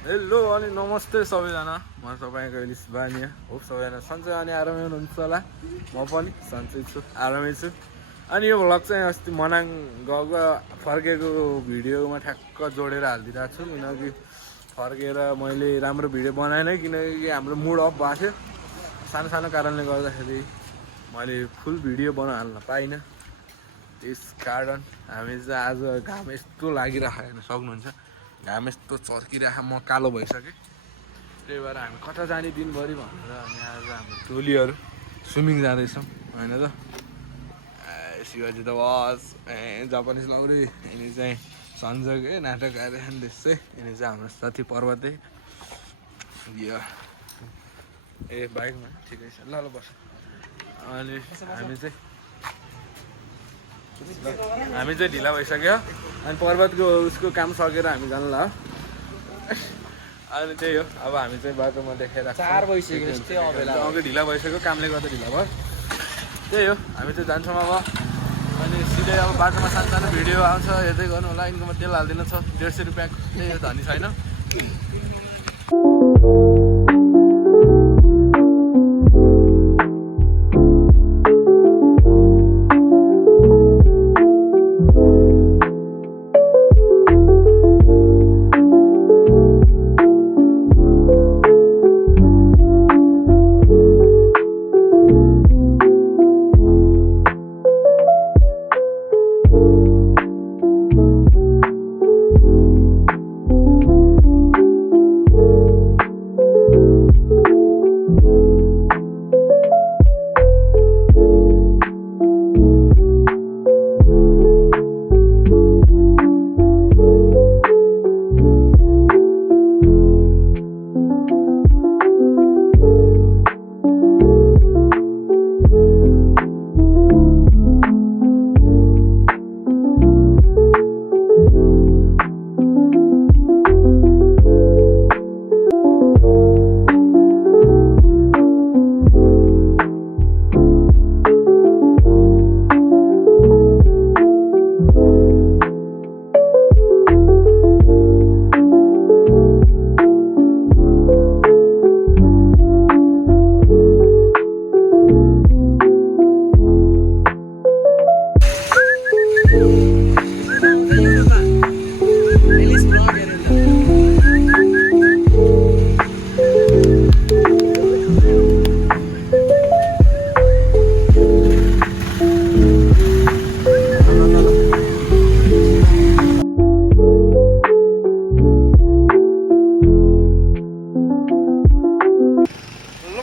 Hello अनि नमस्ते सबैजना, म तपाईँको इलिस बानिया हो। सबैजना सन्चै अनि आरामै हुनुहुन्छ होला। म पनि सन्चै छु, आरामै छु। अनि यो भ्लग चाहिँ अस्ति मनाङ गएको फर्केको भिडियोमा ठ्याक्क जोडेर हालिदिरहेको छु, किनकि फर्केर मैले राम्रो भिडियो बनाएनै, किनकि हाम्रो मुड अफ भएको थियो। सानो सानो कारणले गर्दाखेरि मैले फुल भिडियो हाल्न पाइनँ। त्यस कारण हामी चाहिँ आज घाम यस्तो लागिरहेको हेर्न सक्नुहुन्छ, घाम यस्तो चर्किरहेको, म कालो भइसकेँ। त्यही भएर हामी कता जाने दिनभरि भनेर अनि आज हाम्रो टोलीहरू स्विमिङ जाँदैछौँ होइन त। शिवाजी द वास जापानिज लौरी, यिनी चाहिँ सञ्जक नाटक आइरहेको देशै, यिनी चाहिँ हाम्रो साथी पर्वतै बाइकमा ठिकै छ। ल बस। अनि हामी चाहिँ ढिला भइसक्यो। अनि पर्वतको उसको काम सकेर हामी जानला। अनि त्यही हो, अब हामी चाहिँ बाटोमा देखेर 4 भइसक्यो अघि ढिला भइसक्यो, कामले गर्दा ढिला भयो। त्यही हो, हामी चाहिँ जान्छौँ अब। अनि सिधै अब बाटोमा सानो सानो भिडियो आउँछ, हेर्दै गर्नु होला। यिनीकोमा तेल हालिदिनु छ 150 रुपियाँको, त्यही हो, धनी छैन।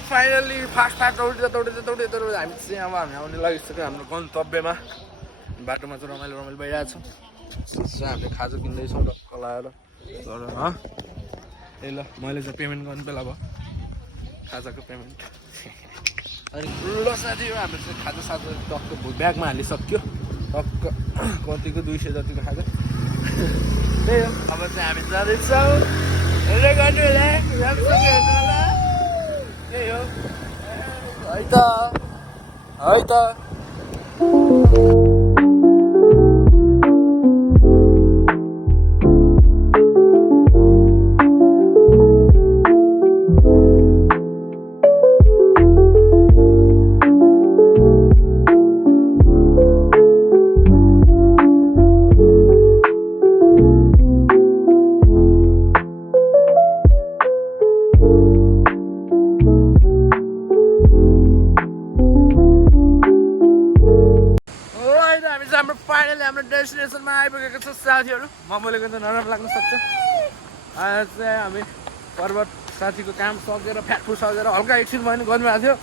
फाइनली फास्ट दौडिँदा हामी चाहिँ अब हामी आउने लागिसक्यो हाम्रो गन्तव्यमा। बाटोमा चाहिँ रमाइलो भइरहेको छ। हामीले खाजा किन्दैछौँ टक्क लगाएर। ए ल, मैले चाहिँ पेमेन्ट गर्नु बेला भयो, खाजाको पेमेन्ट। अनि ल साथी, हाम्रो चाहिँ खाजा साजा टक्क ब्यागमा हालिसक्यो, टक्क कतिको 200 जतिको खाजा। त्यही हो, अब चाहिँ हामी जाँदैछौँ। हेर्दै गर्नु होला, राम्रोसँग हेर्नु होला। त्यही हो है त, है त। हाम्रो फाइनली हाम्रो डेस्टिनेसनमा आइपुगेको छ साथीहरू। म बोलेको त नराम्रो लाग्न सक्छ। आज चाहिँ हामी पर्वत साथीको काम सकेर फ्याक्ट्री सकेर हल्का एकछिन पनि गर्नुभएको थियो,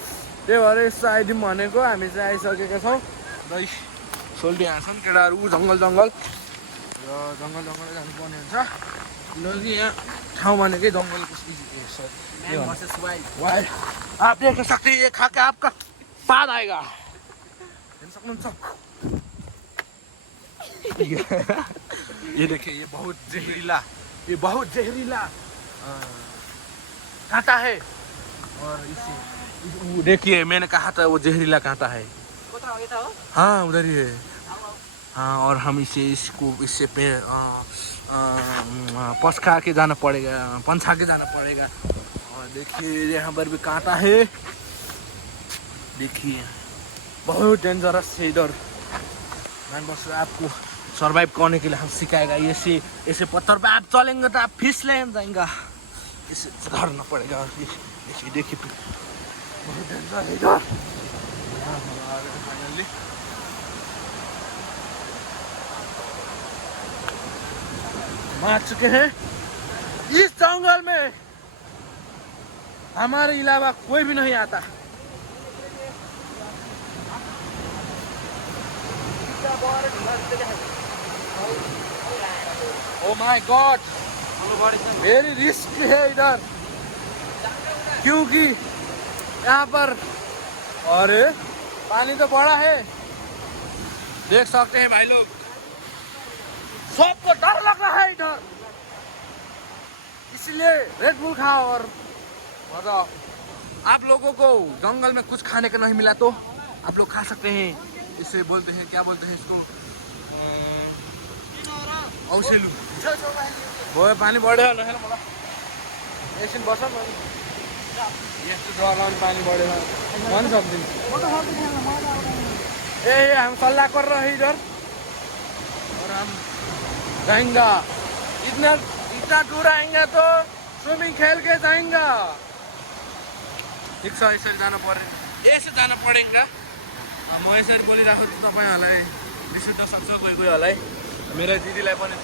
त्यही भएर यसो आइदिउँ भनेको। हामी चाहिँ आइसकेका छौँ। दही सोल्टी हाँड्छन् केटाहरू, जङ्गल र जङ्गलै जानुपर्ने हुन्छ, किनकि यहाँ ठाउँ भनेकै जङ्गलको वाइल्ड। आप देख सकते हैं, ये खा के आपका स्वाद आएगा। हेर्न सक्नुहुन्छ। ये देखिए, ये बहुत जहरीला कांटा है। और इसे देखिए, मैंने कहा था वो जहरीला कांटा है। हाँ, उधर ही है। हाँ, और हम इससे पसखा के जाना पड़ेगा, पंछा के जाना पड़ेगा। और देखिए यहाँ पर भी कांटा है, देखिए बहुत डेंजरस है इधर। मैं बस आपको सरवाइव करने के लिए हम सिखाएगा। ऐसे पत्थर पे आप चलेंगे तो आप फिसले जाएंगे, इसे सुधारना पड़ेगा। देखिए देखिए बहुत डेंजर है इधर। फाइनली हम आ चुके हैं इस जंगल में, हमारे अलावा कोई भी नहीं आता। Oh my god, very risk है इधर, क्योंकि यहाँ पर अरे पानी तो बड़ा है, देख सकते हैं भाई लोग, सबको डर लग रहा है इधर। इसलिए रेड बुल खाओ। और मतलब आप लोगों को जंगल में कुछ खाने का नहीं मिला तो आप लोग खा सकते हैं। इसे बोलते हैं, क्या बोलते हैं इसको, औसेलु। वो पानी बढ्यो नहेर मलाई एकछिन बस न, यस्तो डराउन पानी बढ्यो मन सक्दिन। ए हम सल्लाह कर रहे हैं इधर और हम जाएंगे, इतना दूर आएंगे तो स्विमिंग खेल के जाएंगे। ठिक छ, यसरी जानु पर्यो, यसो जानु परेगा। म यसरी बोलिरहेको छु, तपाईँहरूलाई रिस उठ्न सक्छ कोही कोहीहरूलाई, मेरो दिदीलाई पनि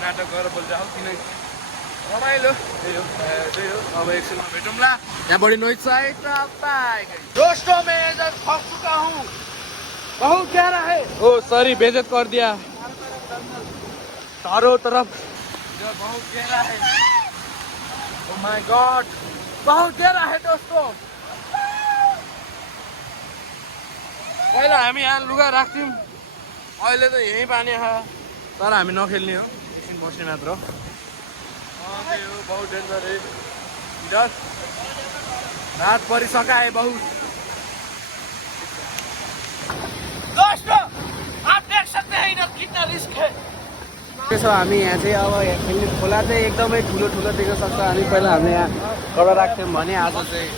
नाटक गरेर बोलिरहेको, किनकि रमाइलो त्यही हो। अब एकछिनमा भेटौँला, यहाँ बढी नोइज छ है। दोस्तों मैं इधर फंस चुका हूँ, बहुत गहरा है। ओ सॉरी, बेइज्जत कर दिया। चारों तरफ इधर बहुत गहरा है। ओ माय गॉड, बहुत गहरा है दोस्तों। पहिला हामी यहाँ लुगा राख्थ्यौँ, अहिले त यही पानी छ, तर हामी नखेल्ने हो, एकछिन बस्ने मात्र हो। त्यही हो, बहुत डेन्जर है इधर, रात परिसका है बहुत। दोस्तों आप देख सकते हैं इधर कितना रिस्क है। हामी यहाँ चाहिँ अब खेल्ने खोला चाहिँ एकदमै ठुलो देख्न सक्छ। हामी पहिला हामीले यहाँ कडा राख्थ्यौँ भने आज चाहिँ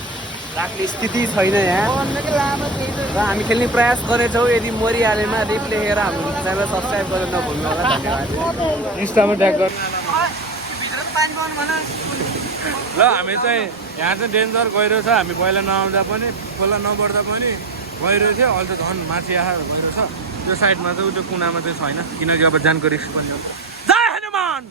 राख्ने स्थिति छैन यहाँ, र हामी खेल्ने प्रयास गरेछौँ। यदि मरिहालेमा रिप लेखेर हाम्रो च्यानल सब्सक्राइब गरेर नभुल्नु होला। धन्यवाद। इन्स्टामा ट्याग गर्नु ल। हामी चाहिँ यहाँ चाहिँ डेन्जर गइरहेछ, हामी पहिला नआउँदा पनि खोला नबढ्दा पनि गइरहेको थियो, अहिले त झन् माथि आएर गइरहेछ। त्यो साइडमा चाहिँ त्यो कुनामा चाहिँ छैन, किनकि अब जानको रिस्क पनि हो। जय हनुमान।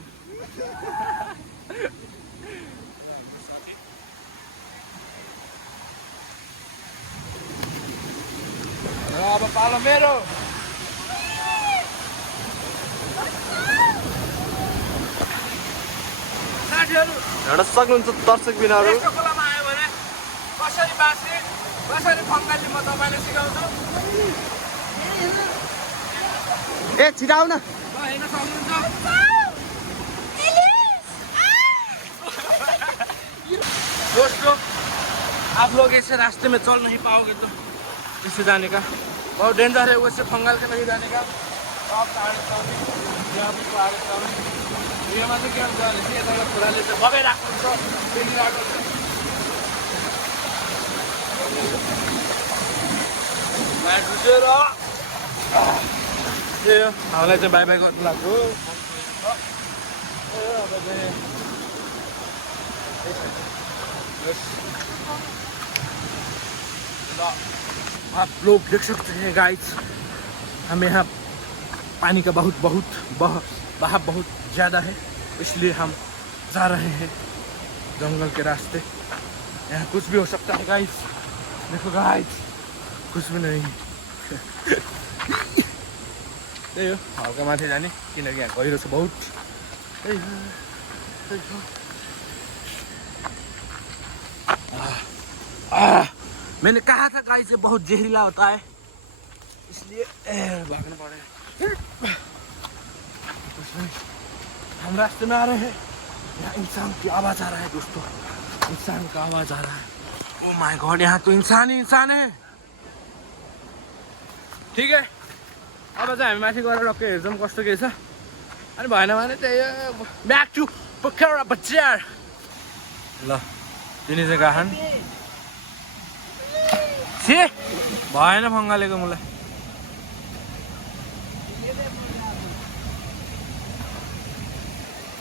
अब पालो मेरो। हेर्न सक्नुहुन्छ दर्शक बिनाहरू, खोलामा आयो भने कसरी बाँच्ने, कसरी फङ्गाल्ने म तपाईँलाई सिकाउँछु। ए छिटाउ न। हेर्न सक्नुहुन्छ दोस्तों, आप लोग ऐसे रास्ते में चल नहीं पाओगे तो इससे जाने का बहुत डेंजर है, वैसे फंगल के नहीं जाने का। आप आगे ये मतलब क्या जाने से थोड़ा खुला लेते भवे राख्नुहुन्छ त्यही राख्नु। मैं गुजर ये हामीलाई चाहिँ बाइ बाइ गर्नु लाग्यो। आप लोग देख सकते हैं गाइस, हम यहाँ पानी का बहुत बहाव बहुत ज़्यादा है, इसलिए हम जा रहे हैं जंगल के रास्ते। यहाँ कुछ भी हो सकता है गाइस, देखो गाइस, कुछ भी नहीं। त्यही हो, हल्का माथि जाने, किनकि यहाँ गहिरो छ बहुत। त्यही हो। मैंने कहा था गाइस ये बहुत जहरीला होता है, इसलिए भागना पड़ेगा। हम रास्ते में आ रहे हैं, यहाँ इंसान की आवाज आ रहा है दोस्तों, इंसान का आवाज आ रहा है। ओ माय गॉड, यहाँ तो इंसान ही इंसान है। ठीक है, अब चाहिँ हामी माथि गएर टक्कै हेर्छौँ कस्तो के छ। अनि भएन भने त्यही ब्याक टु पोखरा बजार ल तिनी चाहिँ गाखान छे भएन फङ्गालेको मलाई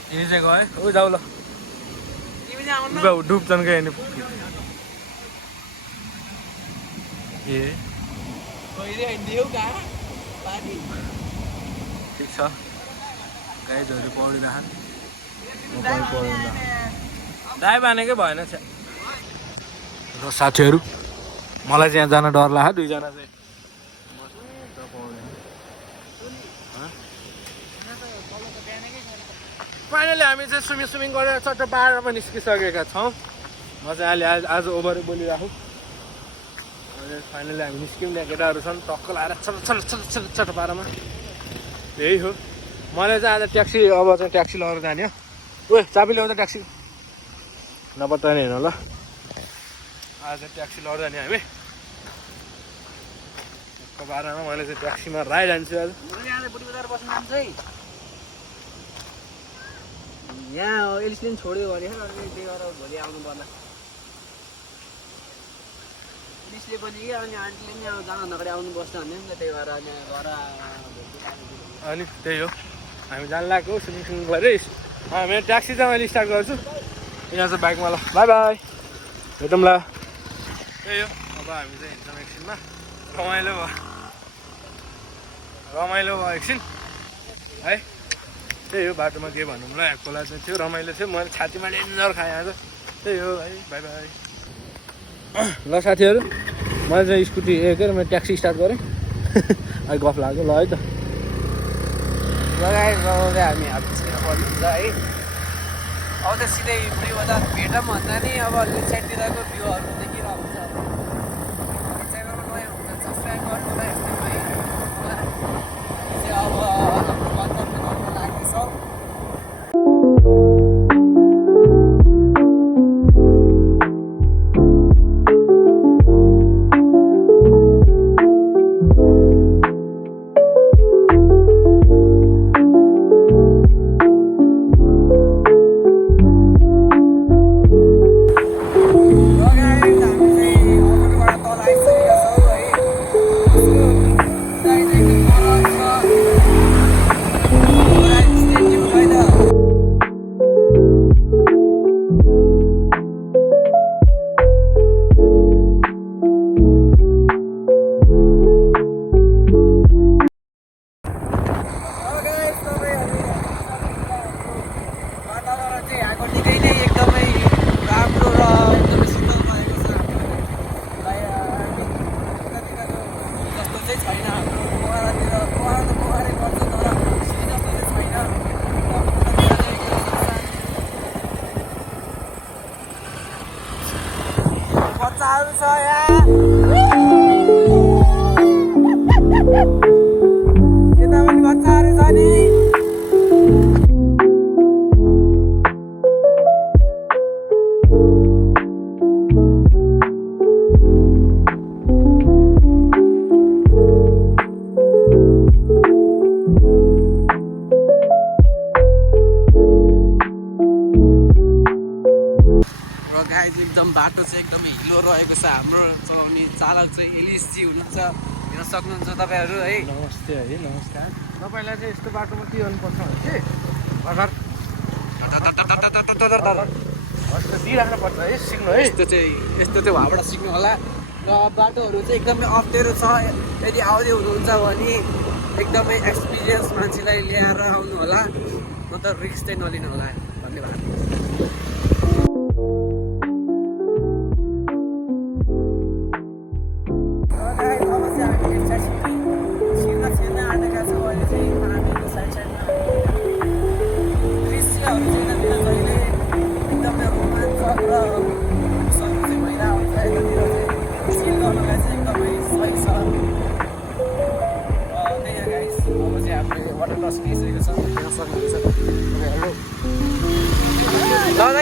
तिनी चाहिँ गए ऊ जाऊ ल डुब्छन् क्या यिनी ए ठिक छ गाइजहरू पौडिरहन् म पनि पौडिँदा दाइ बानेकै भएन छ र साथीहरू मलाई चाहिँ यहाँ जान डर लाग्यो दुईजना चाहिँ फाइनली हामी चाहिँ स्विमिङ गरेर चट्ट पारमा निस्किसकेका छौँ म चाहिँ अहिले आज ओभरै बोलिरहेको अनि फाइनली हामी निस्क्यौँ त्यहाँ केटाहरू छन् टक्क लगाएर चट्ट पारामा यही हो मैले चाहिँ आज ट्याक्सी अब चाहिँ ट्याक्सी लगेर जाने हो ओए चाबी ल्याउँदा ट्याक्सी नपत्ताने होइन ल आज चाहिँ ट्याक्सी लगेर जाने हामी टक्क पारामा मैले चाहिँ ट्याक्सीमा राइड जान्छु आज बुढी बजार बस्न जान्छ है यहाँ एलिसले छोड्यो भने अनि त्यही भएर भोलि आउनु पर्ला एलिसले पनि कि अनि आन्टीले पनि अब जान नगरी आउनु बस्छ भने नि त्यही भएर घर अनि त्यही हो हामी जान लाग्यो स्विमिङ गरेर मेरो ट्याक्सी चाहिँ मैले स्टार्ट गर्छु यहाँ चाहिँ बाइकमा ल बाई बाई भेटौँ ल त्यही हो अब हामी चाहिँ हिँड्छौँ एकछिनमा रमाइलो भयो एकछिन है त्यही हो बाटोमा के भनौँ ल यहाँ खोला चाहिँ थियो रमाइलो थियो मैले छातीमा डेन्जर खाएँ आज त्यही हो है बाई बाई ल साथीहरू मैले चाहिँ स्कुटी के अरे मैले ट्याक्सी स्टार्ट गरेँ अहिले गफ लाग्यो ल है त लगाएर हामी हात्तीतिर पर्नुहुन्छ है अब त सिधै बुढी बजार भेटौँ भन्दा नि अब साइडतिरको भ्यूहरू देखिरहेको हुन्छ च्यानलमा नयाँ हुन्छ सब्सक्राइब गर्नु होला यस्तै अब गर्नु लाग्दैछ बच्चाहरू छ यहाँ यता पनि बच्चाहरू छ नि एकदम बाटो चाहिँ एकदमै हिलो रहेको छ हाम्रो चलाउने चालक चाहिँ एलिसजी हुनुहुन्छ हेर्न सक्नुहुन्छ तपाईँहरू है नमस्ते है नमस्कार तपाईँलाई चाहिँ यस्तो बाटोमा के गर्नुपर्छ भने चाहिँ दिइराख्नुपर्छ है सिक्नु है यस्तो चाहिँ उहाँबाट सिक्नु होला र बाटोहरू चाहिँ एकदमै अप्ठ्यारो छ यदि आउँदै हुनुहुन्छ भने एकदमै एक्सपिरियन्स मान्छेलाई ल्याएर आउनु होला न त रिस्क चाहिँ नलिनु होला धन्यवाद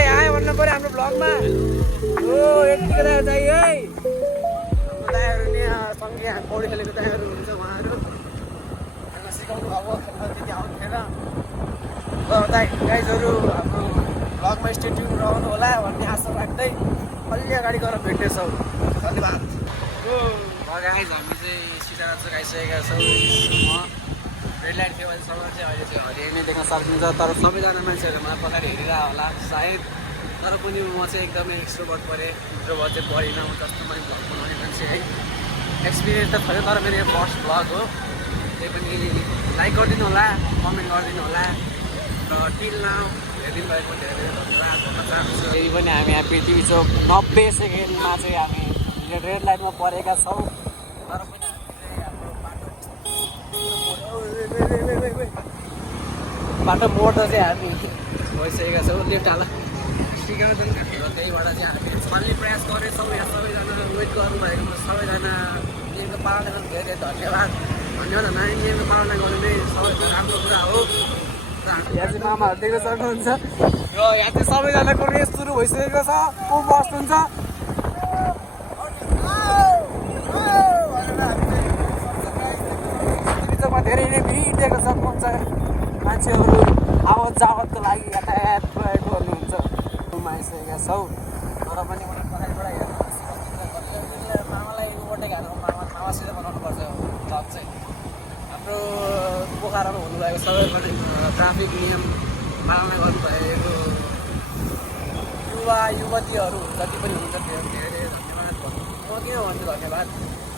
यहाँ भन्नु पर्यो हाम्रो ब्लगमा हो यतिको चाहियो है हाम्रो दाइहरू नि सँगै हामी पौडी खेलेको दाइहरू हुन्छ उहाँहरू सिकाउनु अब त्यति आउनु थिएन गाइजहरू हाम्रो ब्लगमा स्टे ट्युन रहनु होला भन्ने आशा राख्दै अलि अगाडि गएर भेट्नेछौँ। धन्यवाद। गाइज हामी चाहिँ सिधा चुकाइसकेका छौँ। रेड लाइट फेमससम्म चाहिँ अहिले चाहिँ हरियाली नै देख्न सकिन्छ, तर सबैजना मान्छेहरू मलाई पछाडि हेरिरह होला सायद। तर पनि म चाहिँ एकदमै एक्सट्रोभर्ट परेँ, इन्ट्रोभर्ट चाहिँ परेन म, जस्तो पनि भ्लग बनाउने मान्छे है। एक्सपिरियन्स त छैन, तर मेरो यो फर्स्ट भ्लग हो। त्यही पनि लाइक गरिदिनु होला, कमेन्ट गरिदिनु होला। र टिल नाउ हेरिदिनु भएको धेरै धेरै धन्यवाद भन्न चाहन्छु। फेरि पनि हामी यहाँ पृथ्वी चोक 90 सेकेन्डमा चाहिँ हामी रेड लाइटमा परेका छौँ। तर पनि हाम्रो बाटो मोड्दा चाहिँ हामी भइसकेका छौँ। लेफ्ट हाल सिकाउँछ र त्यहीबाट चाहिँ हामी छल्ने प्रयास गरेछौँ। यहाँ सबैजना वेट गर्नुभएकोमा सबैजना नियमको पालना गर्नु धेरै धेरै धन्यवाद। धन्यवाद हामी नियमको पालना गर्नु नै सबैजना राम्रो कुरा हो। यहाँ चाहिँ मामाहरू देख्न सक्नुहुन्छ र यहाँ चाहिँ सबैजनाको रेस सुरु भइसकेको छ। को बस्नुहुन्छ बिचमा धेरै नै भिड देख्न सक्नुहुन्छ। मान्छेहरू आवत जावतको लागि यातायात प्रयोग गर्नुहुन्छ। आइसकेका छौँ, तर पनि मलाई पछाडिबाट हेर्नु मामालाई ओभरटेक हालेर मामासित बनाउनुपर्छ भ्लग चाहिँ। हाम्रो पोखरामा हुनुभएको सबै पनि ट्राफिक नियम पालना गर्नुभएको युवा युवतीहरू जति पनि हुन्छ धेरै धेरै धन्यवाद भन्नु। म किन भन्छु धन्यवाद,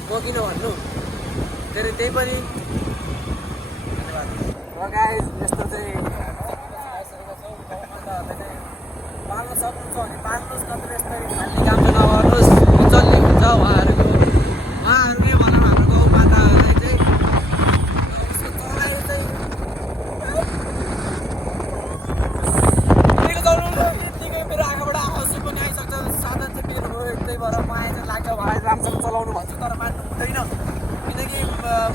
म किन भन्नु धेरै त्यही पनि धन्यवाद। र गाइस यस्तो चाहिँ आइसकेका छौँ। पाल्न सक्नुहुन्छ भने पाल्नुहोस्, नत्र यस्तै खाल्ने काम चाहिँ नगर्नुहोस्। चल्ने हुन्छ उहाँहरूले भनौँ हाम्रो गौमातालाई चाहिँ चलाएर चाहिँ यत्तिकै मेरो आँखाबाट आवाज पनि आइसक्छ। साधन चाहिँ मेरो हो, त्यही भएर माया चाहिँ लाग्छ उहाँले राम्रोसँग चलाउनु भन्छु, तर मान्नु हुँदैन। किनकि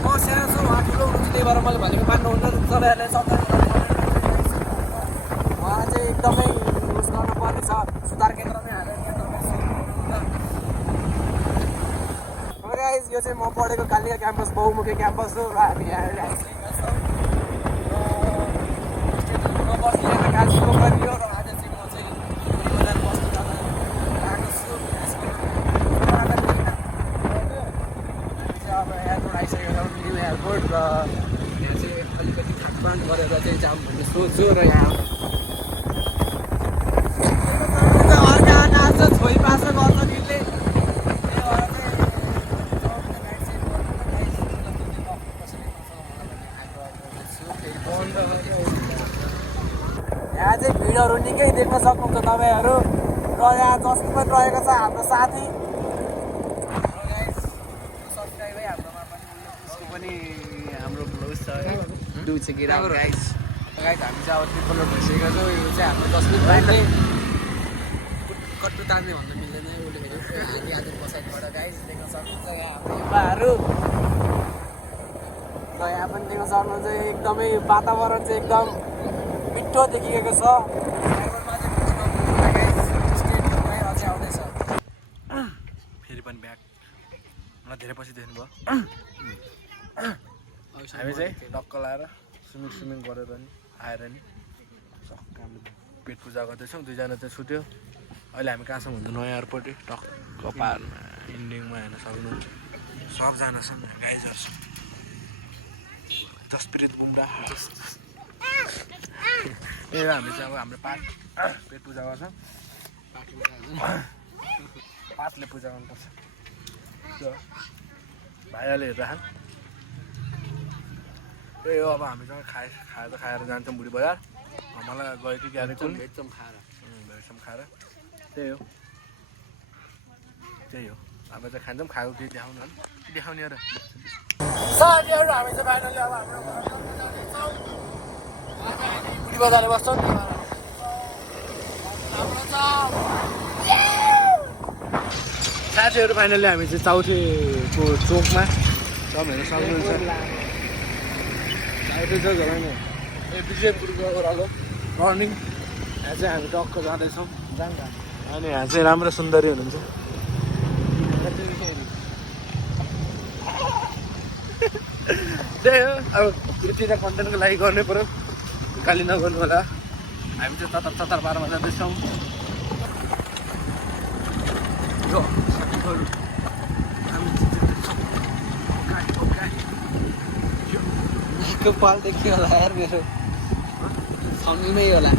म सानो छु, उहाँ ठुलो हुनुहुन्छ, त्यही भएर मैले भनेको मान्नुहुन्न। तपाईँहरूले सबै उहाँ चाहिँ एकदमै गर्नुपर्ने छ, सुधार केन्द्रमै हालेर यो चाहिँ म पढेको कालिका क्याम्पस बहुमुखी क्याम्पस हो। र हामी यहाँ आइसकेका छौँ। बस्ने काजी पोखरी हो। र आज चाहिँ म चाहिँ बस्नु जान गएको छु। हामी चाहिँ अब एयरपोर्ट आइसकेका छौँ, न्यु एयरपोर्ट। र यहाँ चाहिँ अलिकति खाकपान गरेर चाहिँ जाऊँ भन्ने सोच्छु। र यहाँ छोइ पास गर्छ किनले यहाँ चाहिँ भिडहरू निकै देख्न सक्नुहुन्छ तपाईँहरू। र यहाँ जसले पनि रहेको छ हाम्रो साथी सब्सक्राइब है हाम्रोमा पनि हाम्रो ब्लग छ do check it out guys. हामी चाहिँ अब ट्रिपल रोड भइसकेको छौँ। यो चाहिँ हाम्रो जसले भाइले कट्टु तान्ने भन्नु मिल्दैन। उसले हामी आज पछाडिबाट गाइस देख्न सक्नुहुन्छ यहाँ हाम्रो युवाहरू। र यहाँ पनि देख्न सक्नुहुन्छ एकदमै वातावरण चाहिँ एकदम मिठो देखिएको छ। फेरि पनि ब्याग मलाई धेरै पछि देख्नुभयो। हामी चाहिँ डक्क लाएर स्विमिङ गरेर नि आएर नि सकाम पेट पूजा गर्दैछौँ। दुईजना चाहिँ छुट्यो। अहिले हामी कहाँ छौँ भन्दा नयाँ एयरपोर्ट टक्क पारमा इन्डिङमा हेर्न सक्नुहुन्छ। सबजना छन् गाइजहरू छन्। जसप्रित बुमरा ए हामी चाहिँ अब हाम्रो पेट पूजा गर्छौँ। पाठले पूजा गर्नुपर्छ। भाइहरूले हेर्दा खान् त्यही हो। अब हामी चाहिँ खाएर जान्छौँ बुढी बजार। मलाई गयो कि ग्यारेज भेट्छौँ खाएर त्यही हो। अब चाहिँ खान्छौँ, खाएको केही देखाउनु होइन देखाउने र साथीहरू। हामी चाहिँ फाइनली अब हाम्रो बुढी बजारमा बस्छौँ। साथीहरू फाइनली हामी चाहिँ चौथीको चोकमा सब हेर्न सक्नुहुन्छ। चौथी चोक होला नि ए विजयपुरको ओह्रालो मर्निङ। यहाँ चाहिँ हामी टक्क जाँदैछौँ। अनि यहाँ चाहिँ राम्रो सुन्दरी हुनुहुन्छ। त्यही हो अब यतिवटा कन्टेन्टको लागि गर्नै पऱ्यो। गाली नगर्नु होला हामी चाहिँ ततार पारमा जाँदैछौँ पाल देखियो होला यार मेरो साउन्डमै होला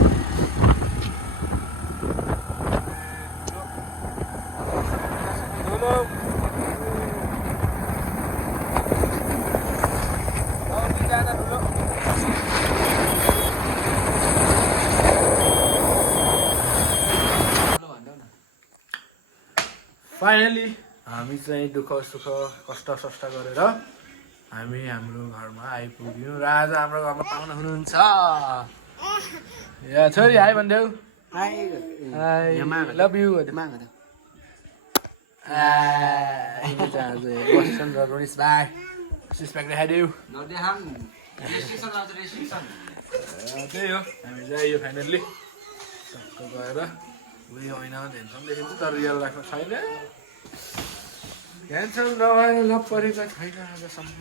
फाइनली हामी चाहिँ दुःख सुख कष्ट सष्ट गरेर हामी हाम्रो घरमा आइपुग्यौँ र आज हाम्रो घरमा पाहुना हुनुहुन्छ या छोरी हाई भनिदेऊ हाई लभ यु बस्छन् र रोनिस भाइ सिस्पेक्ट देखाइदेऊ त्यही हो हामी चाहिँ यो फाइनल्ली सबको गएर उयो होइन ह्यान्डसम देखिन्छ तर रियल लाइफमा छैन ह्यान्डसम नभएर लभ परेको छैन आजसम्म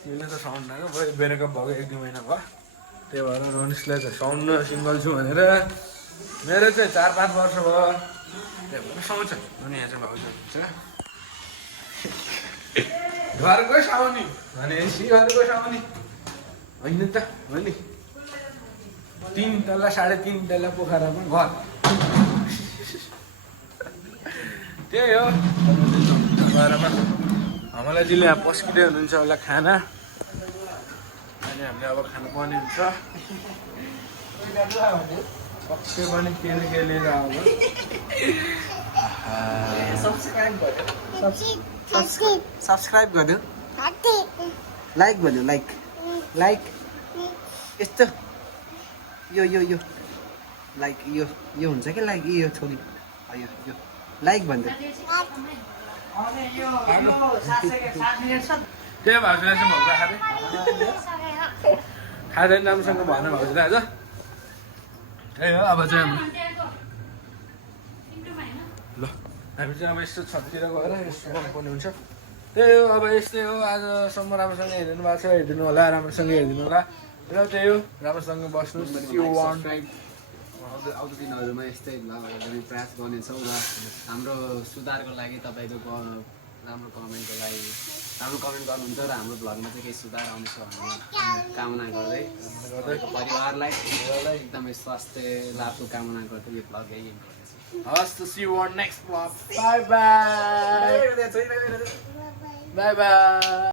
तिमीले त साउन्ड लाग्यो ब्रेकअप भएको 1-2 महिना भयो त्यही भएर रोनिसलाई चाहिँ साउन्ड सिङ्गल छु भनेर मेरो चाहिँ 4-5 वर्ष भयो त्यही भएर साउँछ अनि यहाँ चाहिँ भाउजू हुन्छ घरको साउनी भनेपछि घरको साउनी होइन त हो नि 3 तल्ला 3.5 तल्ला पोखरामा घर त्यही हो घरमा हमलाजीले यहाँ पस्किँदै हुनुहुन्छ होला खाना अनि हामीले अब खाना बनाइन्छ पक्कै पनि के लिएर अब सब्सक्राइब गर्नु लाइक भन्नु लाइक यस्तो यो लाइक यो हुन्छ कि लाइक यो छोरी यो लाइक भन्नु त्यही भाउजूलाई चाहिँ भन्छ खाँदैन राम्रोसँग भएन भाउजूलाई आज त्यही हो अब चाहिँ ल हामी चाहिँ अब यस्तो छततिर गएर यस्तो बनाउनु हुन्छ त्यही हो अब यस्तै हो आजसम्म राम्रोसँग हेरिदिनु भएको छ हेरिदिनु होला राम्रोसँग हेरिदिनु होला र त्यही हो राम्रोसँग बस्नुहोस् आउँदो दिनहरूमा यस्तै भ्लगहरू प्रयास गर्नेछौँ र हाम्रो सुधारको लागि तपाईँको राम्रो कमेन्टको लागि राम्रो कमेन्ट गर्नुहुन्छ र हाम्रो भ्लगमा चाहिँ केही सुधार आउँछ भन्ने कामना गर्दै परिवारलाई एकदमै स्वास्थ्य लाभको कामना गर्दै यो भ्लग यही गर्दैछु हस् to see you on next vlog. Bye bye. Bye bye.